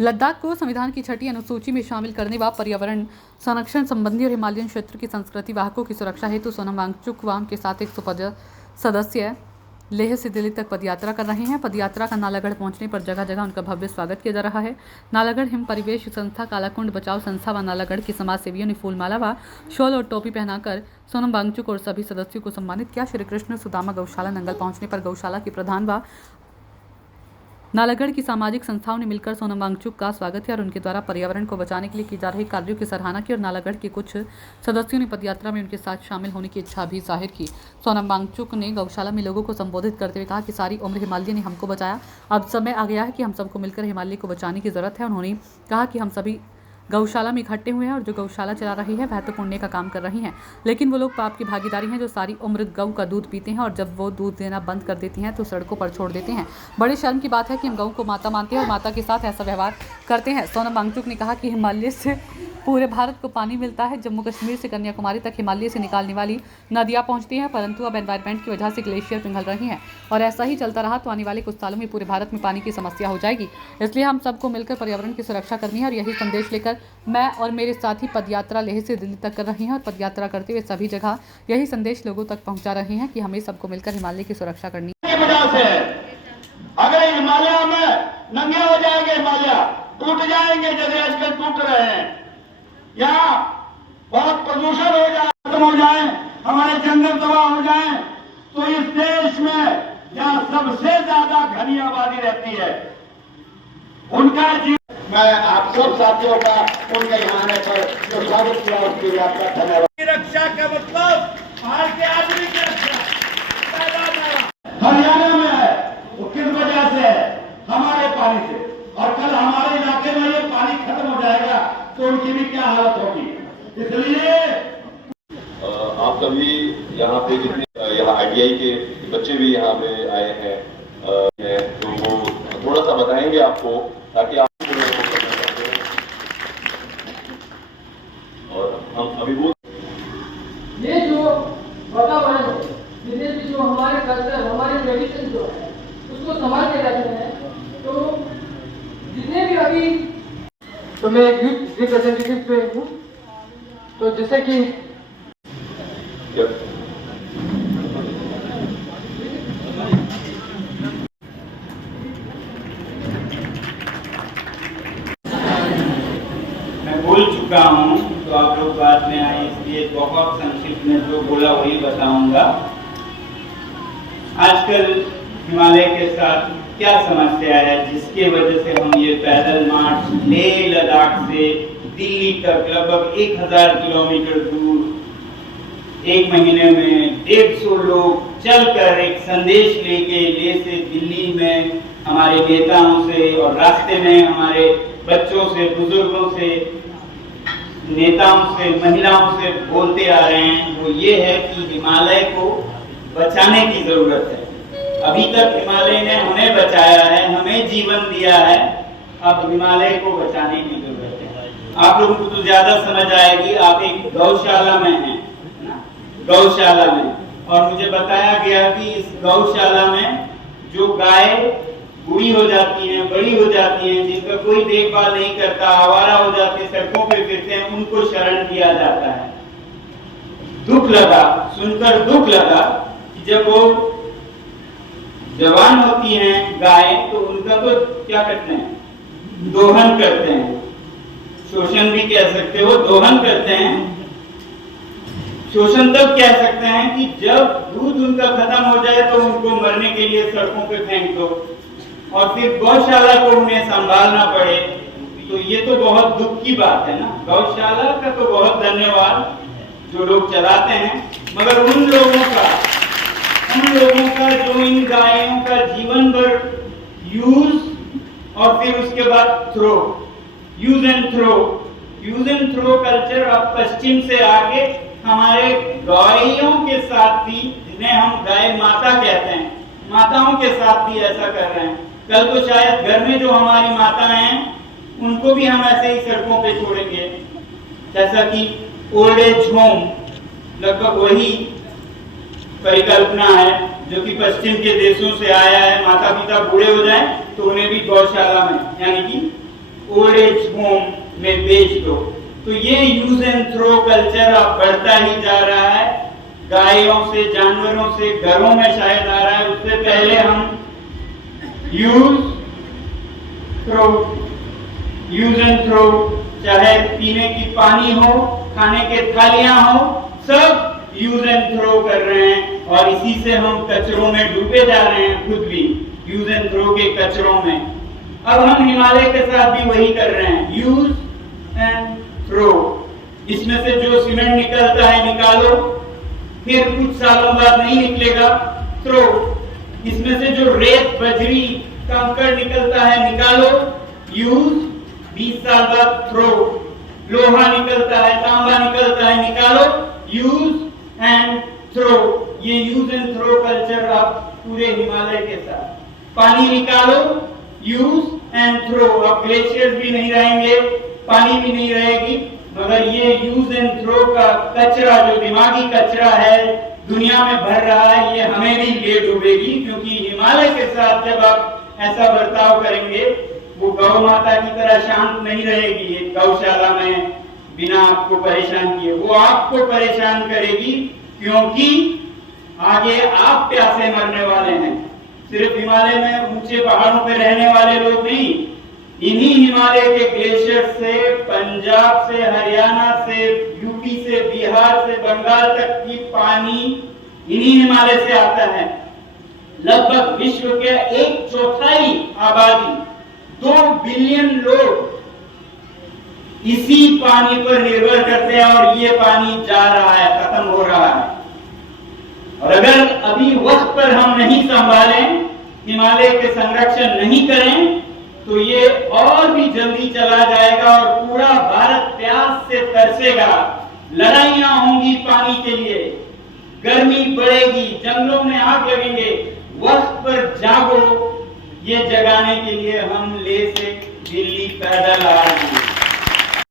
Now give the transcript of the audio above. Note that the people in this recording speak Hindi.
लद्दाख को संविधान की 6ठी अनुसूची में शामिल करने व पर्यावरण संरक्षण संबंधी और हिमालयन क्षेत्र की संस्कृति वाहकों की सुरक्षा हेतु सोनम वांगचुक व उनके साथ 100 सदस्य लेह से दिल्ली तक पदयात्रा कर रहे हैं। पदयात्रा का नालागढ़ पहुंचने पर जगह जगह उनका भव्य स्वागत किया जा रहा है। नालागढ़ हिम परिवेश संस्था, कालाकुंड बचाओ संस्था व नालागढ़ के समाज सेवियों ने फूलमाला व शॉल और टोपी पहनाकर सोनम वांगचुक और सभी सदस्यों को सम्मानित किया। श्री कृष्ण सुदामा गौशाला नंगल पहुंचने पर गौशाला के प्रधान व नालागढ़ की सामाजिक संस्थाओं ने मिलकर सोनम वांगचुक का स्वागत किया और उनके द्वारा पर्यावरण को बचाने के लिए की जा रही कार्यों की सराहना की और नालागढ़ के कुछ सदस्यों ने पदयात्रा में उनके साथ शामिल होने की इच्छा भी जाहिर की। सोनम वांगचुक ने गौशाला में लोगों को संबोधित करते हुए कहा कि सारी उम्र हिमालय ने हमको बचाया, अब समय आ गया है कि हम सबको मिलकर हिमालय को बचाने की जरूरत है। उन्होंने कहा कि हम सभी गौशाला में इकट्ठे हुए हैं और जो गौशाला चला रही है वह तो पुण्य का काम कर रही हैं, लेकिन वो लोग पाप की भागीदारी हैं जो सारी उम्र गौ का दूध पीते हैं और जब वो दूध देना बंद कर देती हैं तो सड़कों पर छोड़ देते हैं। बड़े शर्म की बात है कि हम गौ को माता मानते हैं और माता के साथ ऐसा व्यवहार करते हैं। सोनम वांगचुक ने कहा कि हिमालय से पूरे भारत को पानी मिलता है। जम्मू कश्मीर से कन्याकुमारी तक हिमालय से निकालने वाली नदियाँ पहुँचती हैं, परंतु अब एनवायरमेंट की वजह से ग्लेशियर पिघल रही हैं और ऐसा ही चलता रहा तो आने वाले कुछ सालों में पूरे भारत में पानी की समस्या हो जाएगी। इसलिए हम सबको मिलकर पर्यावरण की सुरक्षा करनी है और यही संदेश लेकर मैं और मेरे साथी पदयात्रा लेह से दिल्ली तक कर रहे हैं और पदयात्रा करते हुए सभी जगह यही संदेश लोगों तक पहुंचा रहे हैं कि हमें सबको मिलकर हिमालय की सुरक्षा करनी है। अगर हिमालय में नंगे हो जाएंगे, हिमालय टूट जाएंगे जैसे आजकल टूट रहे हैं, यहाँ बहुत प्रदूषण हो जाए, खत्म हो जाए, हमारे जंगल तबाह हो जाए, तो इस देश में जहाँ सबसे ज्यादा घनी आबादी रहती है उनका जीवन, मैं आप सब साथियों का उनके यहाँ आने पर जो स्वागत किया उसके लिए आपका धन्यवाद। रक्षा का मतलब बाहर के आदमी की रक्षा हरियाणा में है, वो किस वजह से है? हमारे पानी से। और कल हमारे इलाके में ये पानी खत्म हो जाएगा तो उनकी भी क्या हालत होगी। इसलिए आप सभी यहाँ पे जितने यहाँ ITI के बच्चे भी यहाँ पे आए हैं तो वो थोड़ा सा बताएंगे आपको ताकि आप और हम अभी वो ये जो वातावरण है, जितने भी जो हमारे कल्चर, हमारे ट्रेडिशन जो है उसको संभाल के रखते हैं। तो जितने भी अभी तो मैं यूथ रिप्रेजेंटेटिव पे हूँ, तो जैसे कि मैं बोल चुका हूँ तो आप लोग बाद में आए, इसलिए बहुत संक्षिप्त में जो बोला वही बताऊंगा। आजकल हिमालय के साथ क्या समस्या है जिसके वजह से हम ये पैदल मार्च लेह लद्दाख से दिल्ली तक लगभग 1000 किलोमीटर दूर एक महीने में 150 लोग चलकर एक संदेश लेके लेह से दिल्ली में हमारे नेताओं से और रास्ते में हमारे बच्चों से, बुजुर्गों से, नेताओं से, महिलाओं से बोलते आ रहे हैं, वो ये है कि हिमालय को बचाने की जरूरत है। अभी तक हिमालय ने हमें बचाया है, हमें जीवन दिया है, अब हिमालय को बचाने की जरूरत है। आप लोगों को तो ज्यादा समझ आएगी, आप एक गौशाला में हैं ना, गौशाला में, और मुझे बताया गया कि इस गौशाला में जो गाय बूढ़ी हो जाती हैं, बड़ी हो जाती हैं, जिनका कोई देखभाल नहीं करता, आवारा हो जाती है, सड़कों पे फिरते हैं, उनको शरण दिया जाता है। दुख लगा, सुनकर दुख लगा कि जब वो जवान होती हैं गाय तो उनका तो क्या करते हैं, दोहन करते हैं, शोषण भी कह सकते हो, दोहन करते हैं। शोषण तब कह सकते हैं कि जब दूध उनका खत्म हो जाए तो उनको मरने के लिए सड़कों पे फेंक दो और फिर गौशाला को उन्हें संभालना पड़े, तो ये तो बहुत दुख की बात है ना। गौशाला का तो बहुत धन्यवाद जो लोग चलाते हैं, मगर उन लोगों का जो इन गायों का जीवन भर यूज और फिर उसके बाद throw, use and throw culture अब पश्चिम से आके हमारे गायों के साथ भी, जिन्हें हम गाय माता कहते हैं, माताओं के साथ भी ऐसा कर रहे हैं। कल तो शायद घर में जो हमारी माता हैं उनको भी हम ऐसे ही सड़कों पे छोड़ेंगे, जैसा कि ओल्ड एज होम लगभग वही परिकल्पना है जो कि पश्चिम के देशों से आया है। माता पिता बूढ़े हो जाएं तो उन्हें भी गौशाला में यानी कि ओल्ड एज होम में बेच दो। तो ये यूज एंड थ्रो कल्चर अब बढ़ता ही जा रहा है, गायों से, जानवरों से, घरों में शायद आ रहा है। उससे पहले हम यूज एंड थ्रो, चाहे पीने की पानी हो, खाने के थालियां हो, सब यूज एंड थ्रो कर रहे हैं और इसी से हम कचरों में डूबे जा रहे हैं, खुद भी यूज एंड थ्रो के कचरों में। अब हम हिमालय के साथ भी वही कर रहे हैं, यूज एंड थ्रो। इसमें से जो सीमेंट निकलता है निकालो, फिर कुछ सालों बाद नहीं निकलेगा, थ्रो। इसमें से जो रेत, बजरी, कंकड़ निकलता है निकालो, यूज, 20 साल बाद थ्रो। लोहा निकलता है, तांबा निकलता है, निकालो, यूज एंड थ्रो। ये यूज एंड थ्रो कल्चर अब पूरे हिमालय के साथ। पानी निकालो, यूज एंड थ्रो। अब ग्लेशियर्स भी नहीं रहेंगे, पानी भी नहीं रहेगी, मगर ये यूज एंड थ्रो का कचरा, जो दिमागी कचरा है, दुनिया में भर रहा है, ये हमें भी ले डूबेगी। क्योंकि हिमालय के साथ जब आप ऐसा बर्ताव करेंगे, वो गौ माता की तरह शांत नहीं रहेगी एक गौशाला में बिना आपको परेशान किए, वो आपको परेशान करेगी। क्योंकि आगे आप प्यासे मरने वाले हैं। सिर्फ हिमालय में ऊंचे पहाड़ों पे रहने वाले लोग नहीं, इन्हीं हिमालय के ग्लेशियर से, पंजाब से, हरियाणा से, यूपी से, बिहार से, बंगाल तक की पानी इन्हीं हिमालय से आता है। लगभग विश्व के 1/4 आबादी, 2 बिलियन लोग इसी पानी पर निर्भर करते हैं और ये पानी जा रहा है, खत्म हो रहा है। और अगर अभी वक्त पर हम नहीं संभालें, हिमालय के संरक्षण नहीं करें, तो ये और भी जल्दी चला जाएगा और पूरा भारत प्यास से तरसेगा। लड़ाइयां होंगी पानी के लिए, गर्मी बढ़ेगी, जंगलों में आग लगेंगे। वक्त पर जागो, ये जगाने के लिए हम ले से दिल्ली पैदल आ रहे हैं।